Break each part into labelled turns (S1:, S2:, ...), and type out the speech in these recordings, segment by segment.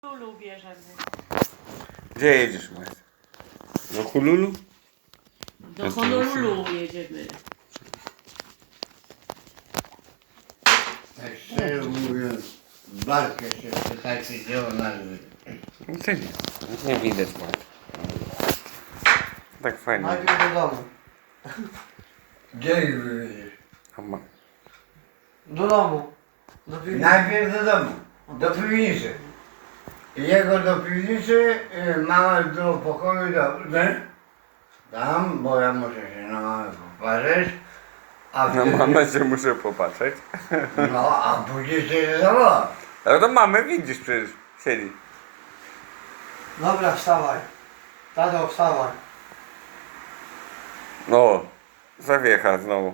S1: Honolulu bierzemy.
S2: Gdzie jedziesz, Majster? Do Hululu?
S1: Do Honolulu jedziemy.
S3: Tak szczerze mówiąc, barkę się spytajcie, gdzie ona leży.
S2: No to nie widać, Majster. Tak fajnie.
S4: Najpierw do domu.
S3: Gdzie ich wywieziesz?
S2: A ma...
S4: Do domu. Do piwnicy.
S3: Najpierw do domu, do piwnicy. Jego do piwnicy, mama do pokoju, dobrze? Tam, bo ja muszę się na mamę popatrzeć. A
S2: Na
S3: wtedy,
S2: mamę się muszę popatrzeć.
S3: no, a później się zawoła.
S2: Ale to mamy, widzisz przecież, siedzi.
S4: Dobra, wstawaj. Tato, wstawaj.
S2: O, zawiecha znowu.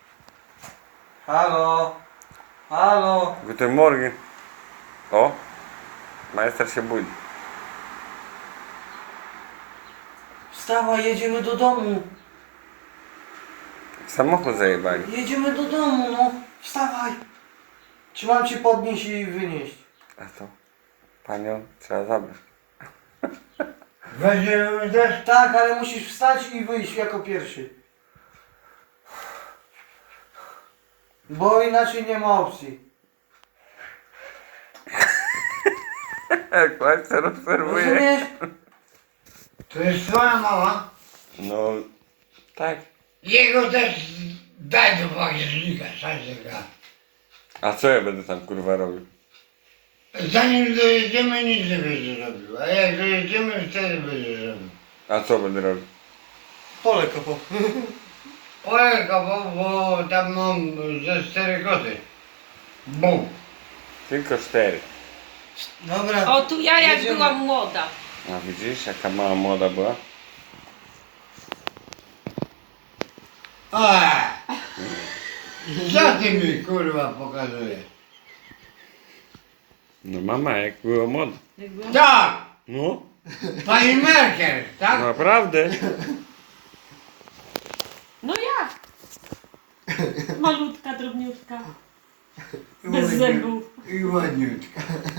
S4: Halo. Halo.
S2: Guten Morgen. O, Majster się budzi.
S4: Wstawaj, jedziemy do domu.
S2: Samochód zajebali.
S4: Jedziemy do domu, no. Wstawaj. Czy mam cię podnieść i wynieść?
S2: A to panią trzeba zabrać.
S3: Weźmiemy też?
S4: Tak, ale musisz wstać i wyjść jako pierwszy. Bo inaczej nie ma opcji.
S2: Jak Majster obserwuje.
S4: Rozumiesz?
S3: To jest twoja mama?
S2: No, tak.
S3: Jego też daj do bagażnika, szajzyka.
S2: A co ja będę tam kurwa robił?
S3: Zanim dojedziemy, nic nie będziesz robił. A jak dojedziemy, wtedy będziesz robił.
S2: A co będę robił?
S4: Pole kopo.
S3: Ojejka, bo tam mam ze 4 koty. Bum.
S2: Tylko 4.
S4: Dobra.
S1: O, tu ja jak
S4: Jedziemy.
S1: byłam młoda.
S2: A widzisz, jaka mała młoda była?
S3: Co ty mi kurwa pokazujesz?
S2: No mama, jak była młoda.
S1: Jak byłam...
S3: Tak!
S2: No,
S3: Pani Merkel, tak?
S2: naprawdę.
S1: No ja. Malutka, drobniutka. Bez zębów.
S3: I ładniutka.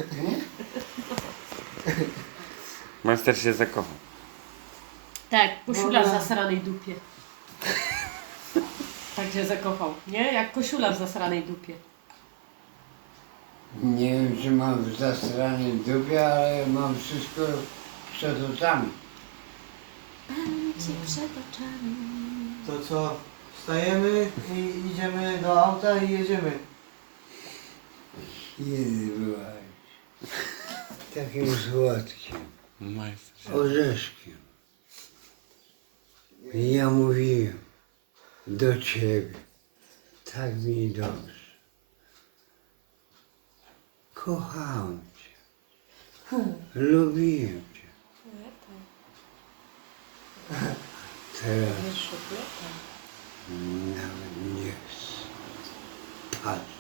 S2: Majster się zakochał.
S1: Tak, koszula w
S4: Dobra.
S1: zasranej dupie. Tak się zakochał, nie? Jak koszula w zasranej dupie.
S3: Nie wiem, czy mam w zasranej dupie, ale mam wszystko przed oczami.
S1: Ci przed oczami.
S4: To co? Wstajemy i idziemy do auta i jedziemy.
S3: Kiedy byłaś takim słodkim
S2: Majster.
S3: orzeszkiem. I ja mówiłem do ciebie, tak mi dobrze. Kochałem cię. Lubiłem cię. Teraz nawet nie chcę patrzeć.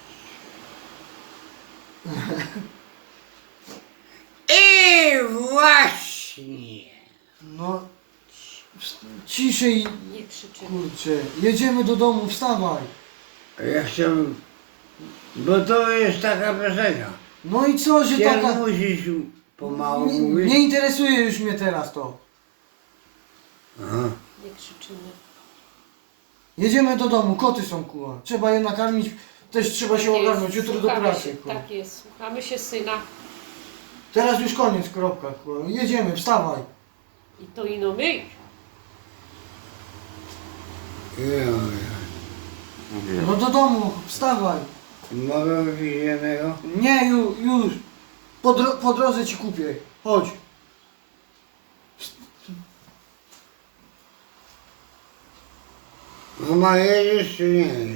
S3: I właśnie.
S4: No. Ciszej,
S1: Nie krzyczymy.
S4: kurczę. Jedziemy do domu, wstawaj.
S3: Ja chciałbym, bo to jest taka piosenka.
S4: No i co, że
S3: Ty
S4: taka...
S3: musisz pomału
S4: Nie,
S3: mówić.
S4: nie interesuje już mnie teraz to.
S3: Aha.
S1: Nie krzyczymy.
S4: Jedziemy do domu, koty są kuła. Trzeba je nakarmić, też trzeba się ogarnąć jutro do
S1: Słuchamy
S4: pracy.
S1: się,
S4: Kuła.
S1: tak jest, słuchamy się syna.
S4: Teraz już koniec, kropka. Kuła. Jedziemy, wstawaj.
S1: I to ino my.
S4: No do domu, wstawaj.
S3: Mogę wypić jednego?
S4: Nie, już. Po drodze ci kupię. Chodź.
S3: Mama, jedziesz czy nie jedziesz?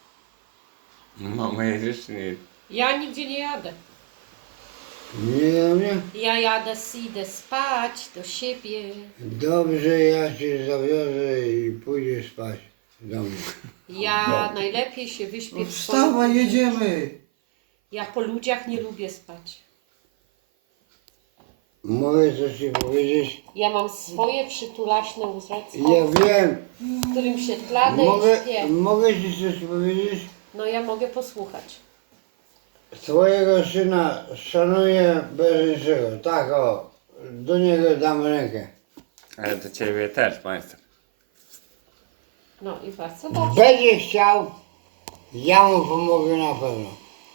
S2: Mama jedziesz czy nie?
S1: Ja nigdzie nie jadę.
S3: Nie do mnie?
S1: Ja jadę, idę spać do siebie.
S3: Dobrze, ja cię zawiozę i pójdziesz spać w domu.
S1: Ja najlepiej się wyśpię
S4: No
S1: w
S4: wstawaj,
S1: swoim-
S4: jedziemy.
S1: Ja po ludziach nie lubię spać.
S3: Mogę coś ci powiedzieć?
S1: Ja mam swoje przytulaśne łzecko,
S3: Ja wiem.
S1: w którym się tladę i śpię.
S3: Mogę ci coś powiedzieć?
S1: No ja mogę posłuchać.
S3: swojego syna szanuję bez niczego. Tak o, do niego dam rękę.
S2: Ale do ciebie też, majster.
S1: No i bardzo dobrze.
S3: Będzie chciał, ja mu pomogę na pewno.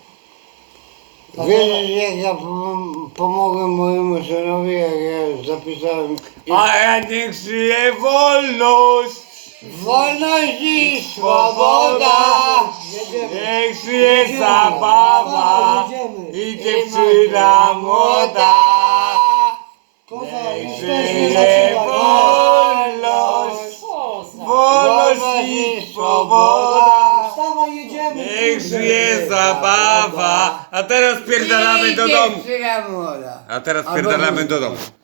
S3: Wiesz, jak ja pomogłem mojemu synowi, jak ja zapisałem...
S2: A ja niech żyje wolność!
S3: Wolność i swoboda!
S2: Niech żyje zabawa!
S4: Jedziemy.
S2: I dziewczyna młoda!
S4: Koza,
S2: Niech
S4: już też nie
S2: żyje
S4: zaczynaj.
S2: wolność!
S1: Poza.
S2: Wolność i swoboda!
S4: Wstawaj, jedziemy.
S2: Niech
S4: kurde.
S2: żyje zabawa! A teraz pierdalamy do domu!
S3: Dziewczyna młoda.
S2: A teraz pierdalamy do domu.